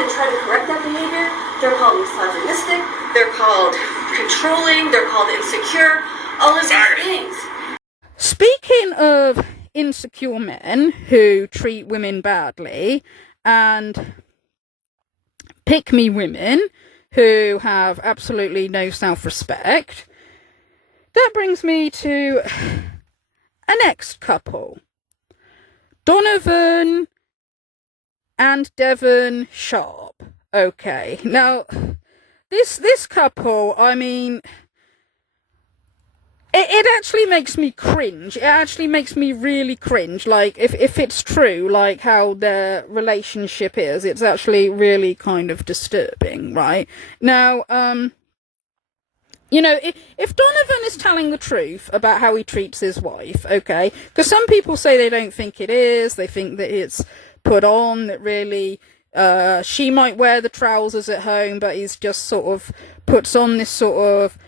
men try to correct that behavior, they're called misogynistic, they're called controlling, they're called insecure, all of these things. Speaking of insecure men who treat women badly and pick-me women who have absolutely no self-respect, that brings me to a next couple. Donovan and Devon Sharpe. Okay, now this couple, I mean, it actually makes me cringe. It actually makes me really cringe. Like, if it's true, like how their relationship is, it's actually really kind of disturbing, right? Now, you know, if Donovan is telling the truth about how he treats his wife, okay, because some people say they don't think it is, they think that it's put on, that really, she might wear the trousers at home, but he's just sort of puts on this sort of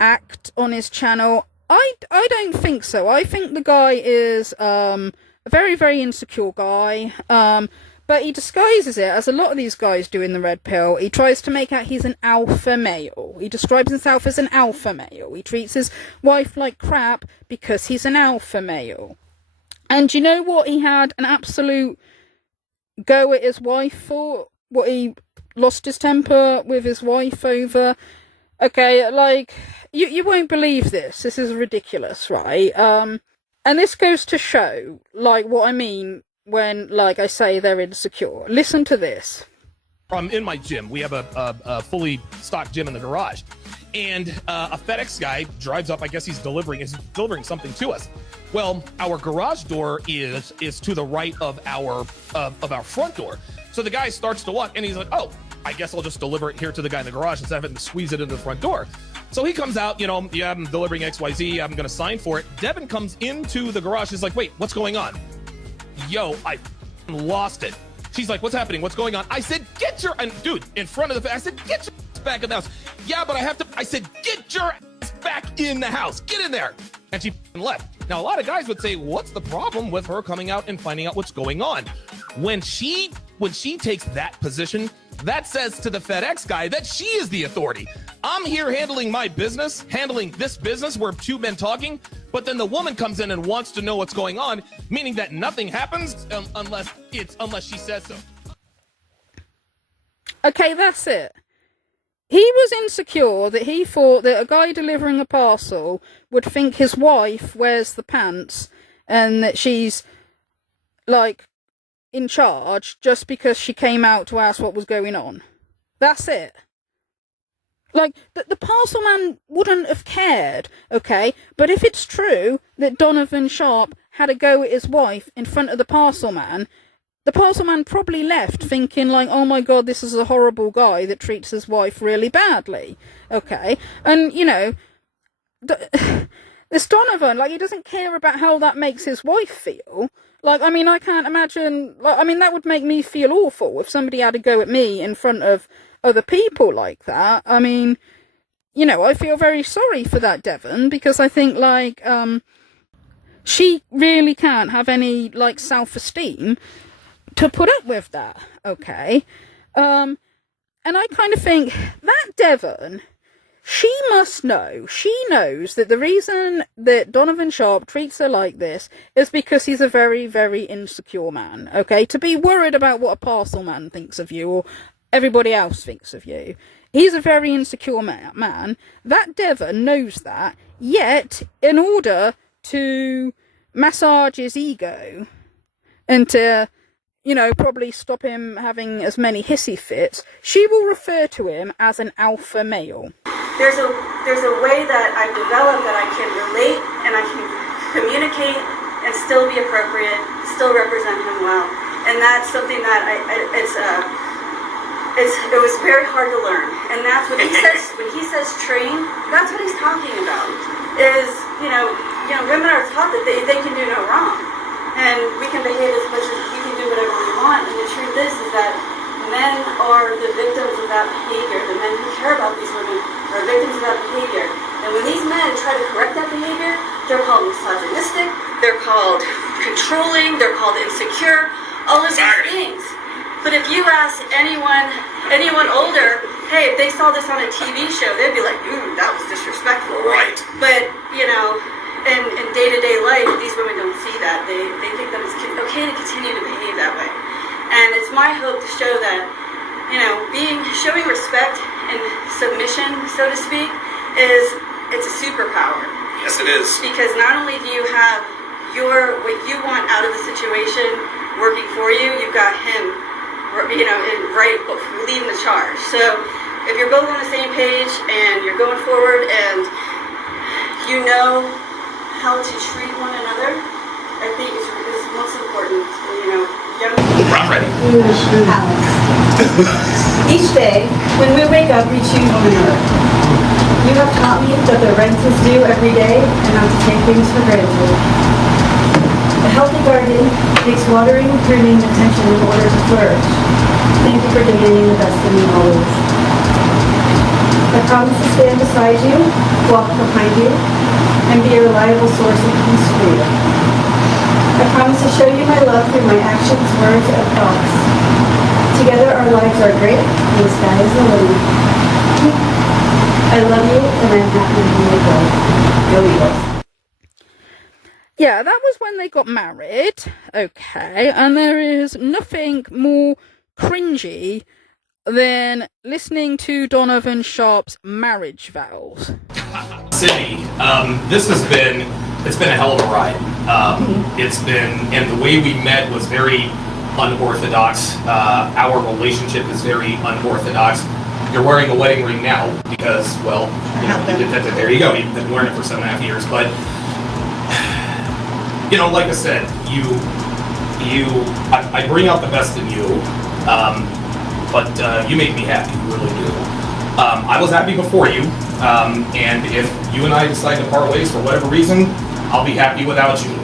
act on his channel. I don't think so. I think the guy is a very, very insecure guy, but he disguises it, as a lot of these guys do in the red pill. He tries to make out he's an alpha male. He describes himself as an alpha male. He treats his wife like crap because he's an alpha male. And you know what he had an absolute go at his wife for? What he lost his temper with his wife over? Okay, like, you won't believe this. This is ridiculous, right? And this goes to show, like, what I mean when, like, I say they're insecure. Listen to this. In my gym, we have a fully stocked gym in the garage, and a FedEx guy drives up. I guess he's delivering something to us. Well, our garage door is to the right of our front door. So the guy starts to walk, and he's like, "Oh, I guess I'll just deliver it here to the guy in the garage instead of having to squeeze it into the front door." So he comes out, you know, yeah, I'm delivering XYZ, I'm gonna sign for it. Devin comes into the garage, he's like, "Wait, what's going on?" "Yo, I lost it." She's like, "What's happening? What's going on?" I said, "Get your," and dude, in front of the, I said, "Get your ass back in the house." "Yeah, but I have to," I said, "Get your ass back in the house. Get in there." And she left. Now, a lot of guys would say, what's the problem with her coming out and finding out what's going on? When she takes that position, that says to the FedEx guy that she is the authority. I'm here handling my business, handling this business where two men talking, but then the woman comes in and wants to know what's going on, meaning that nothing happens unless she says so. Okay, that's it. He was insecure that he thought that a guy delivering a parcel would think his wife wears the pants and that she's, like, in charge just because she came out to ask what was going on. That's it. Like, the parcel man wouldn't have cared, okay? But if it's true that Donovan Sharpe had a go at his wife in front of the parcel man probably left thinking, like, oh my god, this is a horrible guy that treats his wife really badly, okay? And, you know, this Donovan, like, he doesn't care about how that makes his wife feel. Like, I mean, I can't imagine, like, I mean, that would make me feel awful if somebody had a go at me in front of other people like that. I mean, you know, I feel very sorry for that Devon, because I think, like, she really can't have any, like, self-esteem to put up with that, okay? And I kind of think that Devon, she must know, she knows that the reason that Donovan Sharpe treats her like this is because he's a very, very insecure man, okay? To be worried about what a parcel man thinks of you or everybody else thinks of you. He's a very insecure man. That Devon knows that, yet in order to massage his ego and to, you know, probably stop him having as many hissy fits, she will refer to him as an alpha male. There's a way that I've developed that I can relate and I can communicate and still be appropriate, still represent him well. And that's something that it was very hard to learn. And that's when he says train, that's what he's talking about. Is, you know, women are taught that they can do no wrong. And we can behave as much as we can do whatever we want. And the truth is that men are the victims of that behavior. The men who care about these women are victims of that behavior. And when these men try to correct that behavior, they're called misogynistic, they're called controlling, they're called insecure, all of these things. But if you ask anyone older, hey, if they saw this on a TV show, they'd be like, ooh, that was disrespectful. Right. But, you know, in day-to-day life, these women don't see that. They think that it's okay to continue to behave that way. And it's my hope to show that, you know, showing respect and submission, so to speak, it's a superpower. Yes, it is. Because not only do you have what you want out of the situation working for you, you've got him, you know, leading the charge. So if you're both on the same page and you're going forward and you know how to treat one another, I think is most important. You know, young people. I'm ready. Each day, when we wake up, we choose one another. You have taught me that the rent is due every day and not to take things for granted. A healthy garden takes watering, pruning, and attention in order to flourish. Thank you for demanding the best of me always. I promise to stand beside you, walk behind you, and be a reliable source of peace for you. I promise to show you my love through my actions, words, and thoughts. Together our lives are great, and the sky is the limit. I love you, and I'm happy to be your girl. Go Eagles. Yeah, that was when they got married. Okay, and there is nothing more cringy than listening to Donovan Sharpe's marriage vows. Sydney, it's been a hell of a ride. And the way we met was very unorthodox. Our relationship is very unorthodox. You're wearing a wedding ring now because, well, you know, there you go. You've been wearing it for 7.5 years. But, you know, like I said, I bring out the best in you, but you make me happy. You really do. I was happy before you, and if you and I decide to part ways for whatever reason, I'll be happy without you.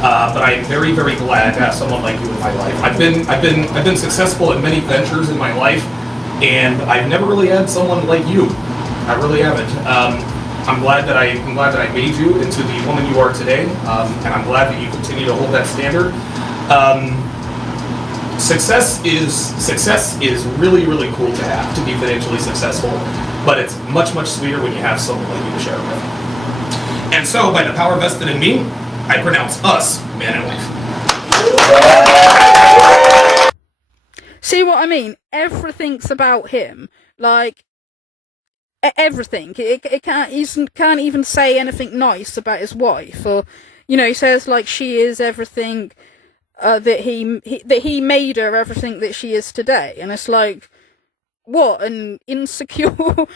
But I am very, very glad to have someone like you in my life. I've been successful in many ventures in my life, and I've never really had someone like you. I really haven't. I'm glad that I made you into the woman you are today, and I'm glad that you continue to hold that standard. Success is really, really cool to have, to be financially successful, but it's much, much sweeter when you have someone like you to share it with. And so, by the power vested in me, I pronounce us man and wife. See what I mean? Everything's about him. Like, everything. He can't even say anything nice about his wife, or, you know, he says like she is everything that he made her everything that she is today, and it's like, what, an insecure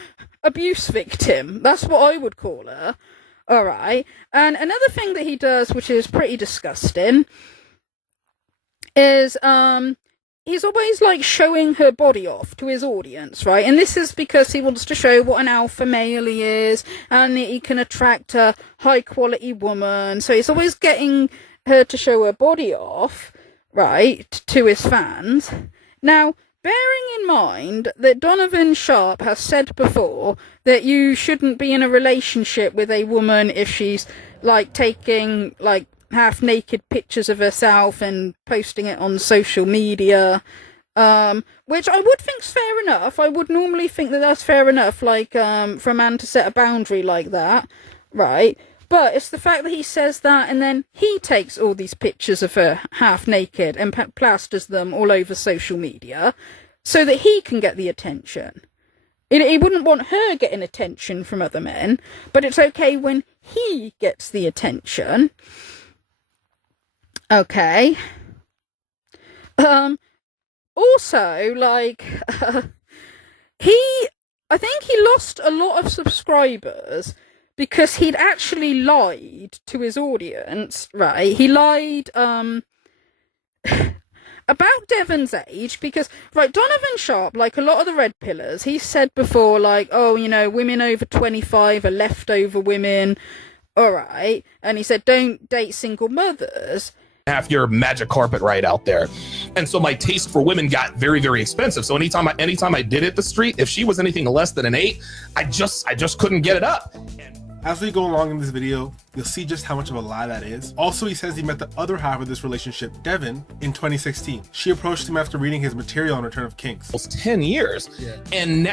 abuse victim? That's what I would call her. All right. And another thing that he does, which is pretty disgusting, is he's always like showing her body off to his audience, right? And this is because he wants to show what an alpha male he is, and that he can attract a high quality woman. So he's always getting her to show her body off, right, to his fans. Now, bearing in mind that Donovan Sharpe has said before that you shouldn't be in a relationship with a woman if she's like taking like half-naked pictures of herself and posting it on social media, which I would think's fair enough. I would normally think that that's fair enough, like, for a man to set a boundary like that, right? But it's the fact that he says that and then he takes all these pictures of her half-naked and plasters them all over social media so that he can get the attention. He wouldn't want her getting attention from other men, but it's okay when he gets the attention. Okay. Also, like, I think he lost a lot of subscribers because he'd actually lied to his audience, right? He lied, about Devon's age, because, right, Donovan Sharpe, like a lot of the Red Pillars, he said before, like, oh, you know, women over 25 are leftover women, alright, and he said, don't date single mothers. Have your magic carpet right out there. And so my taste for women got very, very expensive. So anytime I did hit the street, if she was anything less than an 8, I just couldn't get it up. As we go along in this video, you'll see just how much of a lie that is. Also, he says he met the other half of this relationship, Devin, in 2016. She approached him after reading his material on Return of Kinks. Almost 10 years. Yeah. And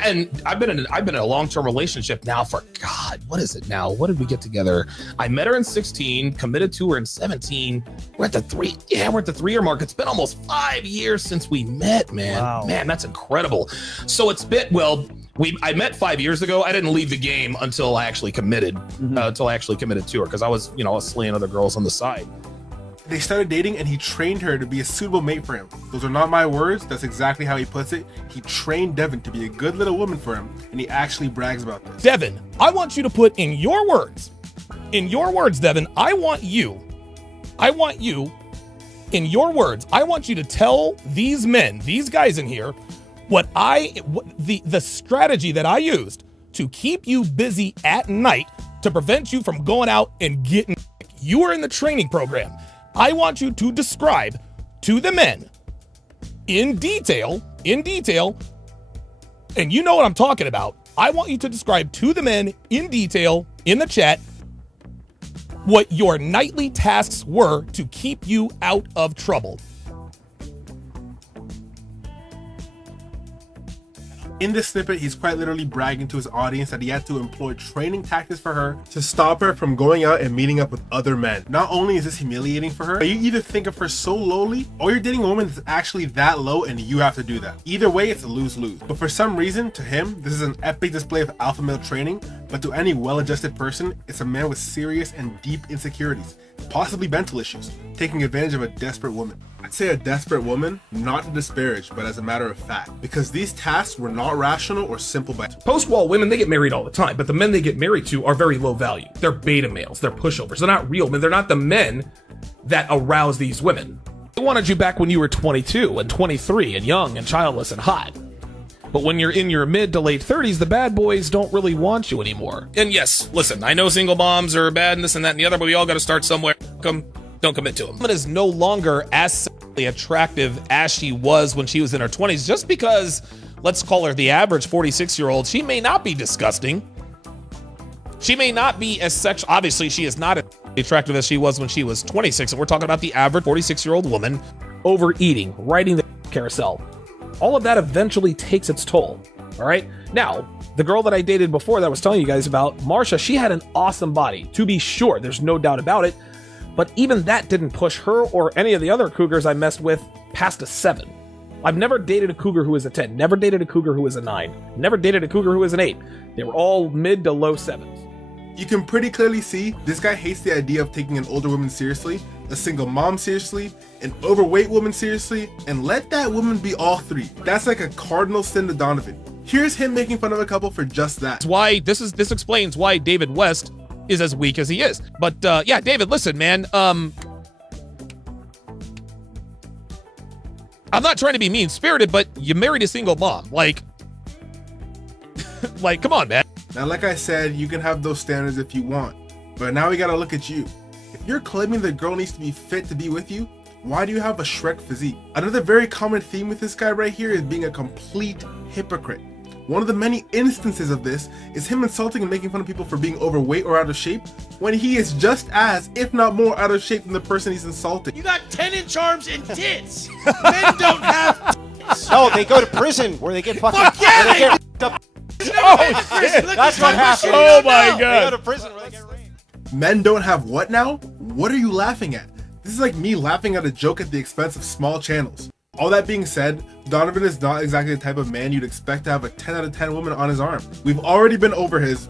I've been in a long-term relationship now for, God, what is it now? What did we get together? I met her in 16, committed to her in 17. We're at the 3-year mark. It's been almost 5 years since we met, man. Wow. Man, that's incredible. So it's been, well, I met 5 years ago. I didn't leave the game until I actually committed, to her, because I was slaying other girls on the side. They started dating and he trained her to be a suitable mate for him. Those are not my words. That's exactly how he puts it. He trained Devin to be a good little woman for him, and he actually brags about this. Devin, I want you to put in your words, Devin, I want you, in your words, I want you to tell these men, these guys in here, the strategy that I used to keep you busy at night to prevent you from going out and getting. You were in the training program. I want you to describe to the men in detail, and you know what I'm talking about. I want you to describe to the men in detail in the chat what your nightly tasks were to keep you out of trouble. In this snippet, he's quite literally bragging to his audience that he had to employ training tactics for her to stop her from going out and meeting up with other men. Not only is this humiliating for her, but you either think of her so lowly, or you're dating a woman that's actually that low and you have to do that. Either way, it's a lose-lose. But for some reason, to him, this is an epic display of alpha male training, but to any well-adjusted person, it's a man with serious and deep insecurities, possibly mental issues, taking advantage of a desperate woman. I'd say a desperate woman, not to disparage, but as a matter of fact, because these tasks were not rational or simple by post-wall women, they get married all the time, but the men they get married to are very low value. They're beta males, they're pushovers, they're not real men, they're not the men that arouse these women. They wanted you back when you were 22 and 23 and young and childless and hot. But when you're in your mid to late 30s, the bad boys don't really want you anymore. And yes, listen, I know single moms are bad and this and that and the other, but we all got to start somewhere. Don't commit to them. Woman is no longer as sexually attractive as she was when she was in her 20s, just because, let's call her the average 46-year-old, she may not be disgusting. She may not be as sexual. Obviously, she is not as attractive as she was when she was 26. And we're talking about the average 46-year-old woman overeating, riding the carousel. All of that eventually takes its toll. All right. Now, the girl that I dated before that I was telling you guys about, Marsha, she had an awesome body, to be sure. There's no doubt about it. But even that didn't push her or any of the other cougars I messed with past a 7. I've never dated a cougar who was a 10, never dated a cougar who was a 9, never dated a cougar who was an 8. They were all mid to low 7s. You can pretty clearly see this guy hates the idea of taking an older woman seriously, a single mom seriously, an overweight woman seriously, and let that woman be all three. That's like a cardinal sin to Donovan. Here's him making fun of a couple for just that. That's why this explains why David West is as weak as he is. But yeah, David, listen, man. I'm not trying to be mean-spirited, but you married a single mom. Like, come on, man. Now, like I said, you can have those standards if you want, but now we gotta look at you. If you're claiming the girl needs to be fit to be with you, why do you have a Shrek physique? Another very common theme with this guy right here is being a complete hypocrite. One of the many instances of this is him insulting and making fun of people for being overweight or out of shape, when he is just as, if not more, out of shape than the person he's insulting. You got 10-inch arms and tits. Men don't have tits. No, they go to prison where they get fucking. Fuck yeah, they get fucked up. That's what happened. Oh my They God. go to prison where they get raped. Men don't have what now? What are you laughing at? This is like me laughing at a joke at the expense of small channels. All that being said, Donovan is not exactly the type of man you'd expect to have a 10 out of 10 woman on his arm. We've already been over his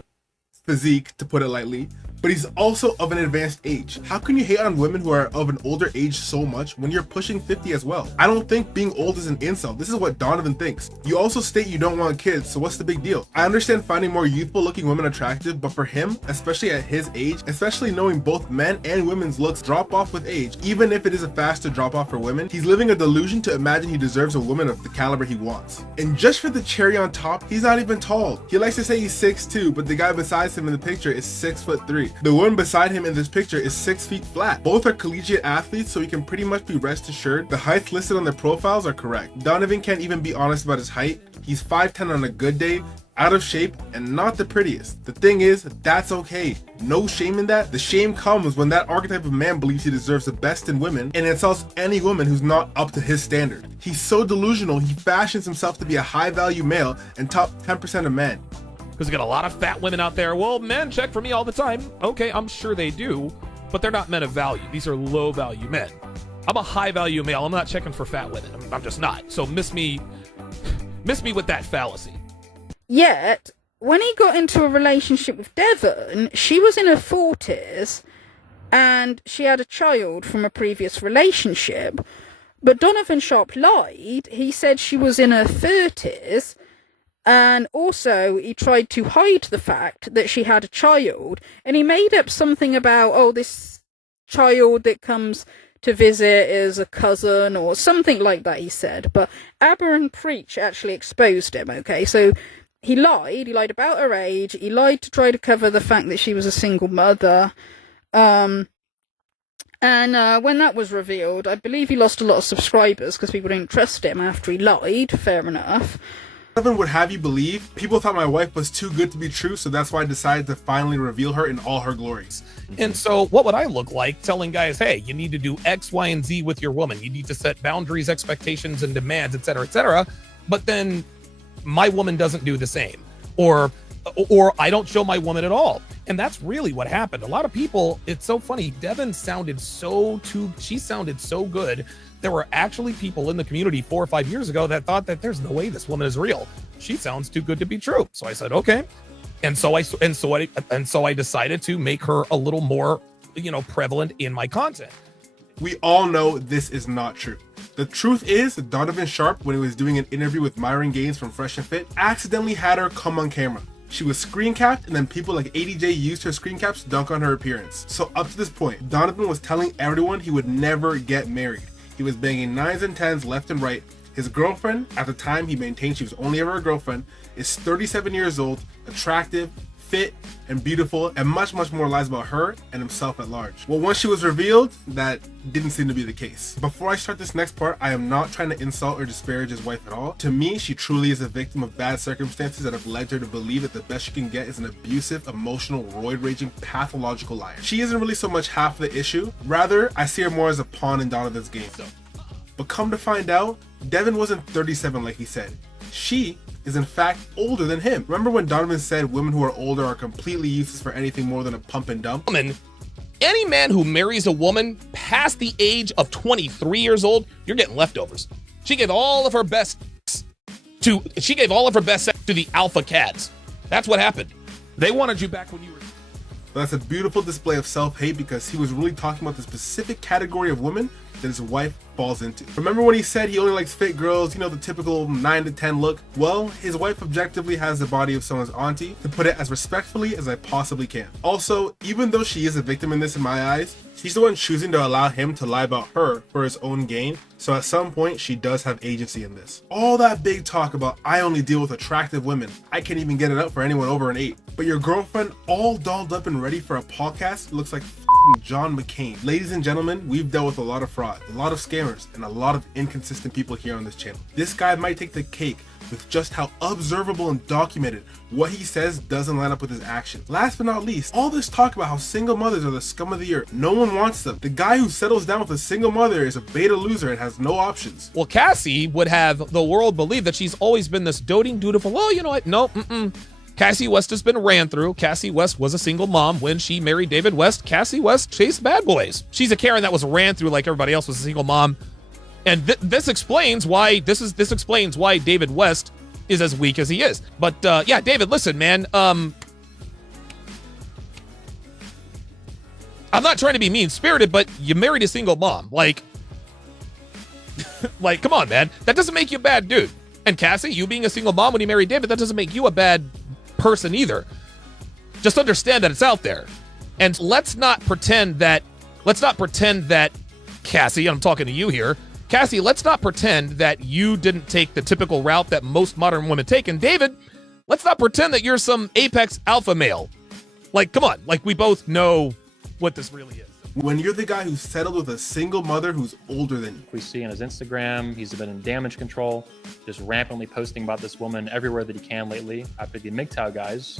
physique, to put it lightly, but he's also of an advanced age. How can you hate on women who are of an older age so much when you're pushing 50 as well? I don't think being old is an insult. This is what Donovan thinks. You also state you don't want kids, so what's the big deal? I understand finding more youthful looking women attractive, but for him, especially at his age, especially knowing both men and women's looks drop off with age, even if it is a faster drop off for women, he's living a delusion to imagine he deserves a woman of the caliber he wants. And just for the cherry on top, he's not even tall. He likes to say he's 6'2", but the guy beside him in the picture is 6'3". The woman beside him in this picture is 6 feet flat. Both are collegiate athletes, so he can pretty much be rest assured the heights listed on their profiles are correct. Donovan can't even be honest about his height. He's 5'10" on a good day, out of shape, and not the prettiest. The thing is, that's okay. No shame in that. The shame comes when that archetype of man believes he deserves the best in women and insults any woman who's not up to his standard. He's so delusional, he fashions himself to be a high-value male and top 10% of men. Because we got a lot of fat women out there. Well, men check for me all the time. Okay, I'm sure they do, but they're not men of value. These are low-value men. I'm a high-value male. I'm not checking for fat women. I'm just not. So miss me with that fallacy. Yet, when he got into a relationship with Devon, she was in her 40s and she had a child from a previous relationship. But Donovan Sharpe lied. He said she was in her 30s, and also he tried to hide the fact that she had a child, and he made up something about, oh, this child that comes to visit is a cousin or something like that, he said. But Aber and Preach actually exposed him, okay? So he lied about her age, he lied to try to cover the fact that she was a single mother, and when that was revealed, I believe he lost a lot of subscribers because people didn't trust him after he lied, fair enough. Donovan would have you believe people thought my wife was too good to be true, so that's why I decided to finally reveal her in all her glories. And so what would I look like telling guys, hey, you need to do X, Y, and Z with your woman. You need to set boundaries, expectations, and demands, etc., but then my woman doesn't do the same, or I don't show my woman at all. And that's really what happened. A lot of people, it's so funny, Devon she sounded so good. There were actually people in the community 4 or 5 years ago that thought that there's no way this woman is real. She sounds too good to be true. So I said, okay. And so I decided to make her a little more, prevalent in my content. We all know this is not true. The truth is, Donovan Sharpe, when he was doing an interview with Myron Gaines from Fresh and Fit, accidentally had her come on camera. She was screen capped, and then people like ADJ used her screen caps to dunk on her appearance. So up to this point, Donovan was telling everyone he would never get married. He was banging 9s and 10s left and right. His girlfriend, at the time he maintained she was only ever a girlfriend, is 37 years old, attractive, fit, and beautiful, and much more lies about her and himself at large. Well, once she was revealed, that didn't seem to be the case. Before I start this next part, I am not trying to insult or disparage his wife at all. To me, she truly is a victim of bad circumstances that have led her to believe that the best she can get is an abusive, emotional, roid-raging, pathological liar. She isn't really so much half the issue. Rather, I see her more as a pawn in Donovan's game. But come to find out, Devon wasn't 37 like he said. She is in fact older than him. Remember when Donovan said women who are older are completely useless for anything more than a pump and dump? Any man who marries a woman past the age of 23 years old, you're getting leftovers. She gave all of her best sex to the alpha cats. That's what happened. They wanted you back when you were... But that's a beautiful display of self-hate because he was really talking about the specific category of women that his wife falls into. Remember when he said he only likes fit girls, the typical 9 to 10 look? Well, his wife objectively has the body of someone's auntie, to put it as respectfully as I possibly can. Also, even though she is a victim in this in my eyes, she's the one choosing to allow him to lie about her for his own gain, so at some point she does have agency in this. All that big talk about I only deal with attractive women, I can't even get it up for anyone over an 8. But your girlfriend all dolled up and ready for a podcast looks like John McCain. Ladies and gentlemen, we've dealt with a lot of fraud, a lot of scammers, and a lot of inconsistent people here on this channel. This guy might take the cake with just how observable and documented what he says doesn't line up with his actions. Last but not least, all this talk about how single mothers are the scum of the earth. No one wants them. The guy who settles down with a single mother is a beta loser and has no options. Well, Cassie would have the world believe that she's always been this doting, dutiful, oh, you know what? No, Cassie West has been ran through. Cassie West was a single mom when she married David West. Cassie West chased bad boys. She's a Karen that was ran through like everybody else was a single mom. And this explains why explains why David West is as weak as he is. But yeah, David, listen, man. I'm not trying to be mean-spirited, but you married a single mom. Like, come on, man. That doesn't make you a bad dude. And Cassie, you being a single mom when you married David, that doesn't make you a bad person either. Just understand that it's out there. And let's not pretend that Cassie, I'm talking to you here, Cassie, let's not pretend that you didn't take the typical route that most modern women take. And David, let's not pretend that you're some apex alpha male. Like, come on. Like, we both know what this really is. when you're the guy who settled with a single mother who's older than you? We see on his Instagram, he's been in damage control, just rampantly posting about this woman everywhere that he can lately, after the MGTOW guys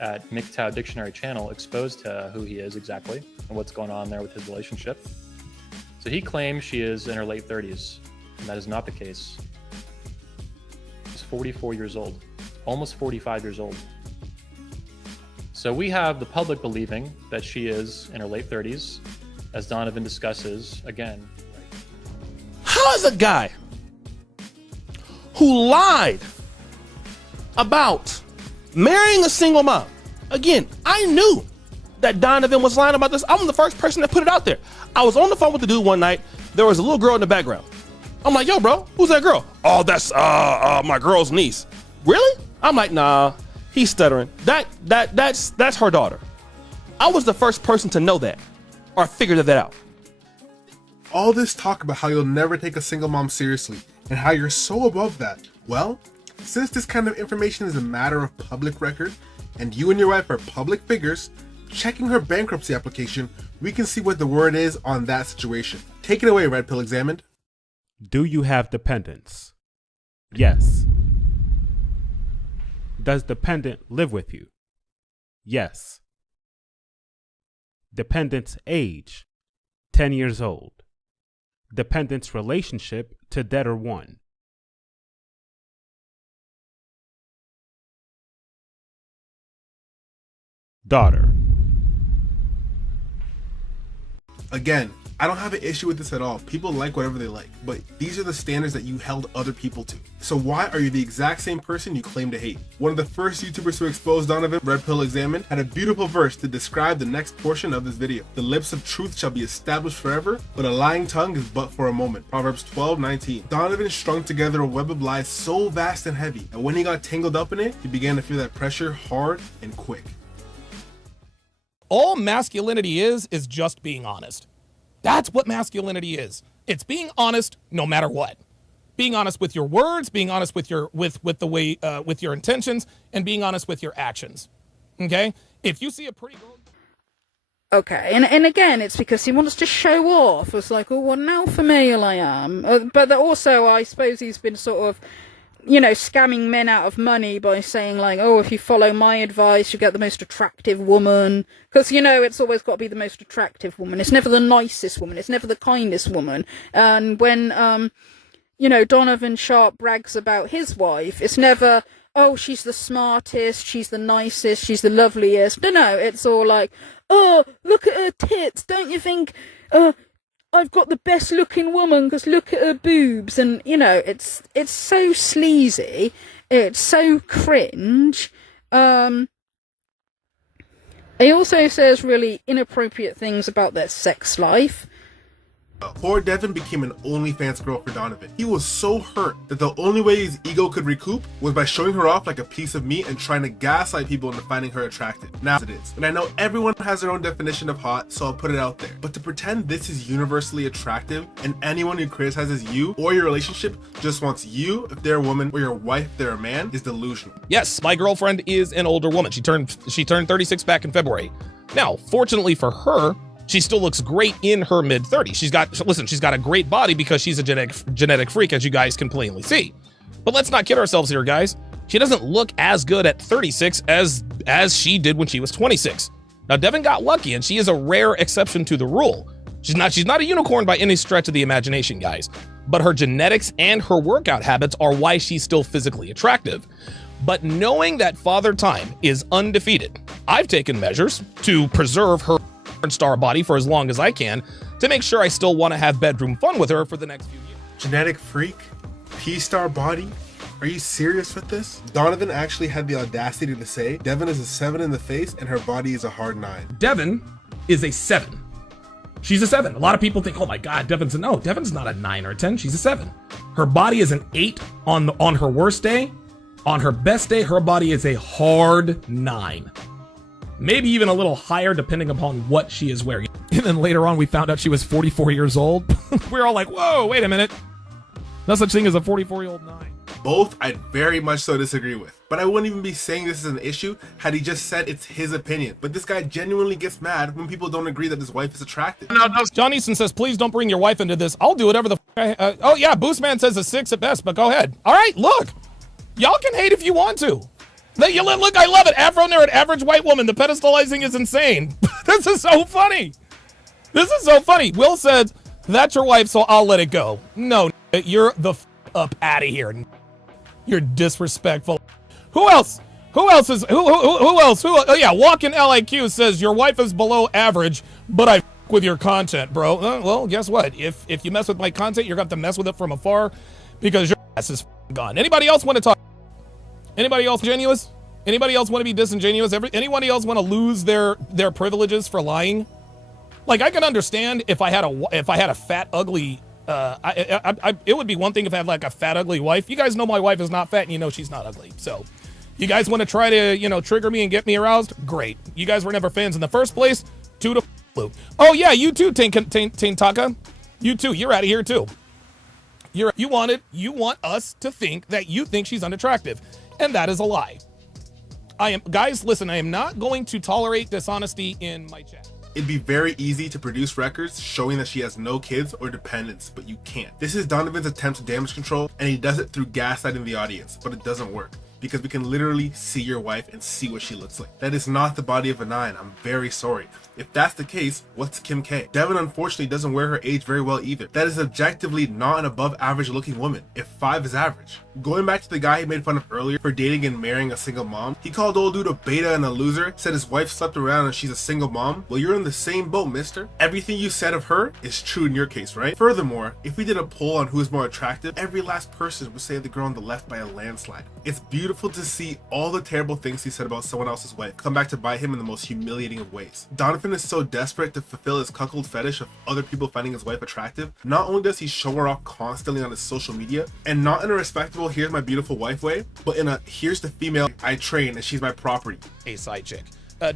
at MGTOW Dictionary Channel exposed to who he is exactly and what's going on there with his relationship. So he claims she is in her late 30s, and that is not the case. She's 44 years old, almost 45 years old. So we have the public believing that she is in her late 30s, as Donovan discusses again. How is a guy who lied about marrying a single mom? Again, I knew that Donovan was lying about this. I'm the first person that put it out there. I was on the phone with the dude one night. There was a little girl in the background. I'm like, yo, bro, who's that girl? Oh, that's my girl's niece. Really? I'm like, nah, he's stuttering. That's her daughter. I was the first person to know that or figure that out. All this talk about how you'll never take a single mom seriously and how you're so above that. Well, since this kind of information is a matter of public record and you and your wife are public figures, checking her bankruptcy application, we can see what the word is on that situation. Take it away, Red Pill Examined. Do you have dependents? Yes. Does dependent live with you? Yes. Dependent's age, 10 years old. Dependent's relationship to debtor 1. Daughter. Again, I don't have an issue with this at all. People like whatever they like, but these are the standards that you held other people to. So why are you the exact same person you claim to hate? One of the first YouTubers to expose Donovan, Red Pill Examined, had a beautiful verse to describe the next portion of this video. The lips of truth shall be established forever, but a lying tongue is but for a moment. Proverbs 12:19. Donovan strung together a web of lies so vast and heavy, and when he got tangled up in it, he began to feel that pressure hard and quick. All masculinity is just being honest. That's what masculinity is. It's being honest no matter what. Being honest with your words, being honest with your with the way with your intentions, and being honest with your actions. Okay? If you see a pretty girl. Okay, and again, it's because he wants to show off. It's like, oh, what an alpha male I am. But also, I suppose he's been sort of, scamming men out of money by saying, like, oh, if you follow my advice, you get the most attractive woman. Because, it's always got to be the most attractive woman. It's never the nicest woman. It's never the kindest woman. And when, Donovan Sharpe brags about his wife, it's never, oh, she's the smartest, she's the nicest, she's the loveliest. No, it's all like, oh, look at her tits. Don't you think, I've got the best looking woman because look at her boobs. And, it's so sleazy. It's so cringe. He also says really inappropriate things about their sex life. Poor Devin became an OnlyFans girl for Donovan. He was so hurt that the only way his ego could recoup was by showing her off like a piece of meat and trying to gaslight people into finding her attractive. Now it is. And I know everyone has their own definition of hot, so I'll put it out there. But to pretend this is universally attractive and anyone who criticizes you or your relationship just wants you if they're a woman or your wife if they're a man is delusional. Yes, my girlfriend is an older woman. She turned 36 back in February. Now, fortunately for her, she still looks great in her mid-30s. She's got a great body because she's a genetic freak, as you guys can plainly see. But let's not kid ourselves here, guys. She doesn't look as good at 36 as she did when she was 26. Now, Devin got lucky, and she is a rare exception to the rule. She's not a unicorn by any stretch of the imagination, guys. But her genetics and her workout habits are why she's still physically attractive. But knowing that Father Time is undefeated, I've taken measures to preserve her star body for as long as I can to make sure I still want to have bedroom fun with her for the next few years. Genetic freak? P-star body? Are you serious with this? Donovan actually had the audacity to say Devin is a 7 in the face and her body is a hard 9. Devin is a 7. She's a 7. A lot of people think, oh my God, Devin's not a 9 or a 10. She's a 7. Her body is an 8 on her worst day. On her best day, her body is a hard 9. Maybe even a little higher depending upon what she is wearing. And then later on, we found out she was 44 years old. We're all like, whoa, wait a minute. No such thing as a 44-year-old 9. Both I'd very much so disagree with. But I wouldn't even be saying this is an issue had he just said it's his opinion. But this guy genuinely gets mad when people don't agree that his wife is attractive. No, John Easton says, please don't bring your wife into this. I'll do whatever the oh yeah, Boostman says a 6 at best, but go ahead. All right, look. Y'all can hate if you want to. Look, I love it. Afro nerd, average white woman. The pedestalizing is insane. This is so funny. This is so funny. Will said, that's your wife, so I'll let it go. No, you're the up out of here. You're disrespectful. Who else? Who else is who else? Oh yeah, Walking LIQ says your wife is below average, but I with your content, bro. Well, guess what? If you mess with my content, you're going to have to mess with it from afar because your ass is gone. Anybody else want to talk? Anybody else disingenuous? Anybody else want to be disingenuous? Anybody else want to lose their privileges for lying? Like, I can understand if I had a fat ugly it would be one thing if I had like a fat ugly wife. You guys know my wife is not fat and you know she's not ugly. So you guys want to try to, you know, trigger me and get me aroused? Great. You guys were never fans in the first place. 2 to blue. Oh yeah, you too, Taka. You too. You're out of here too. You want us to think that you think she's unattractive, and that is a lie. Guys, listen, I am not going to tolerate dishonesty in my chat. It'd be very easy to produce records showing that she has no kids or dependents, but you can't. This is Donovan's attempt to damage control, and he does it through gaslighting the audience, but it doesn't work. Because we can literally see your wife and see what she looks like. That is not the body of a 9. I'm very sorry. If that's the case, what's Kim K? Devin unfortunately doesn't wear her age very well either. That is objectively not an above average looking woman, if 5 is average. Going back to the guy he made fun of earlier for dating and marrying a single mom, he called old dude a beta and a loser, said his wife slept around and she's a single mom. Well, you're in the same boat, mister. Everything you said of her is true in your case, right? Furthermore, if we did a poll on who is more attractive, every last person would say the girl on the left by a landslide. It's beautiful to see all the terrible things he said about someone else's wife come back to bite him in the most humiliating of ways. Donovan is so desperate to fulfill his cuckold fetish of other people finding his wife attractive. Not only does he show her off constantly on his social media, and not in a respectable here's my beautiful wife way, but in a here's the female I train and she's my property. A side chick.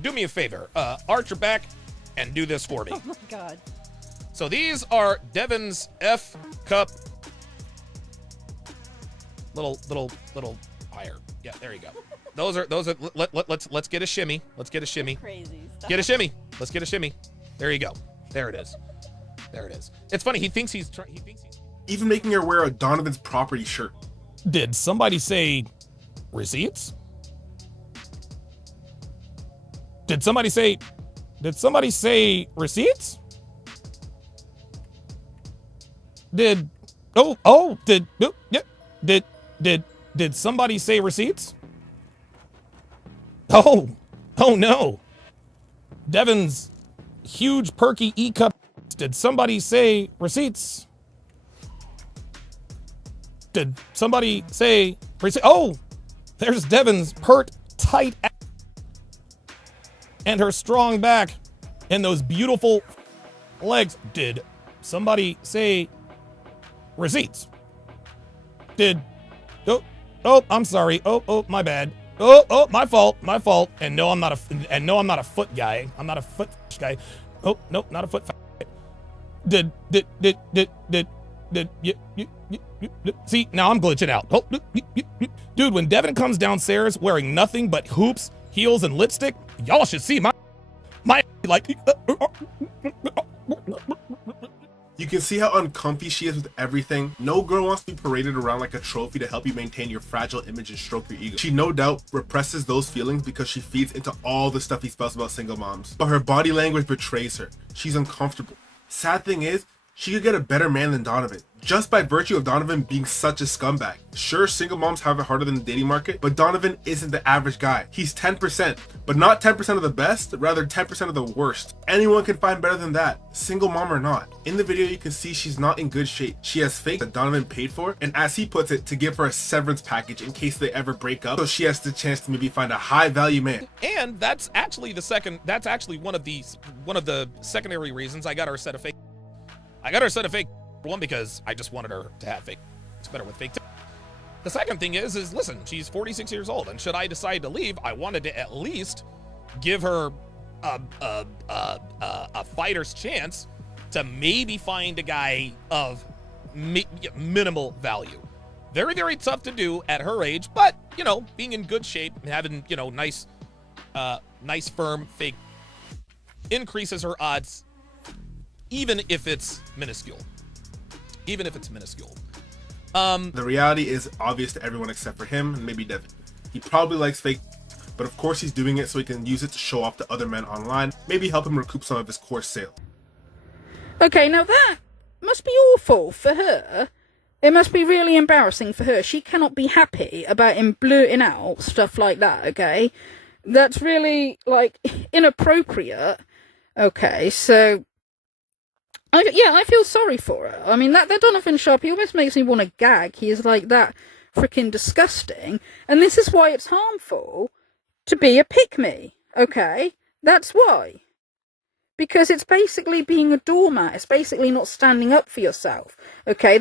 Do me a favor, arch your back and do this for me. Oh my god. So these are Devin's F cup. Little higher. Yeah, there you go. Those are let's get a shimmy. Let's get a shimmy. Crazy stuff. Get a shimmy. Let's get a shimmy. There you go. There it is. There it is. It's funny. He thinks he's even making her wear a Donovan's property shirt. Did somebody say receipts? Did somebody say receipts? Did somebody say receipts? Oh no. Devin's huge perky E-cup. Did somebody say receipts? Did somebody say receipts? Oh, there's Devin's pert tight ass and her strong back and those beautiful legs. Did somebody say receipts? Oh, I'm sorry. Oh, my bad. Oh, my fault. And no, I'm not a foot guy. I'm not a foot guy. Oh, no, not a foot. Did you see, now I'm glitching out. Oh, dude, when Devin comes downstairs wearing nothing but hoops, heels, and lipstick, y'all should see my like. You can see how uncomfy she is with everything. No girl wants to be paraded around like a trophy to help you maintain your fragile image and stroke your ego. She no doubt represses those feelings because she feeds into all the stuff he spells about single moms. But her body language betrays her. She's uncomfortable. Sad thing is, she could get a better man than Donovan, just by virtue of Donovan being such a scumbag. Sure, single moms have it harder than the dating market, but Donovan isn't the average guy. He's 10%, but not 10% of the best, rather 10% of the worst. Anyone can find better than that, single mom or not. In the video, you can see she's not in good shape. She has fake that Donovan paid for, and as he puts it, to give her a severance package in case they ever break up, so she has the chance to maybe find a high value man. And that's actually one of the secondary reasons I got her a set of fake. I got her a set of fake. One, because I just wanted her to have fake. It's better with fake. The second thing is listen, she's 46 years old, and should I decide to leave, I wanted to at least give her a fighter's chance to maybe find a guy of minimal value. Very, very tough to do at her age, but, you know, being in good shape, having, you know, nice, firm, fake increases her odds, even if it's minuscule. Even if it's minuscule. The reality is obvious to everyone except for him and maybe Devin. He probably likes fake, but of course he's doing it so he can use it to show off to other men online, maybe help him recoup some of his course sale. Okay, now that must be awful for her. It must be really embarrassing for her. She cannot be happy about him blurting out stuff like that, okay? That's really, like, inappropriate. Okay, so... I feel sorry for her. I mean, that Donovan Sharpe, he almost makes me want to gag. He is, like, that freaking disgusting. And this is why it's harmful to be a pick-me, okay? That's why. Because it's basically being a doormat. It's basically not standing up for yourself, okay?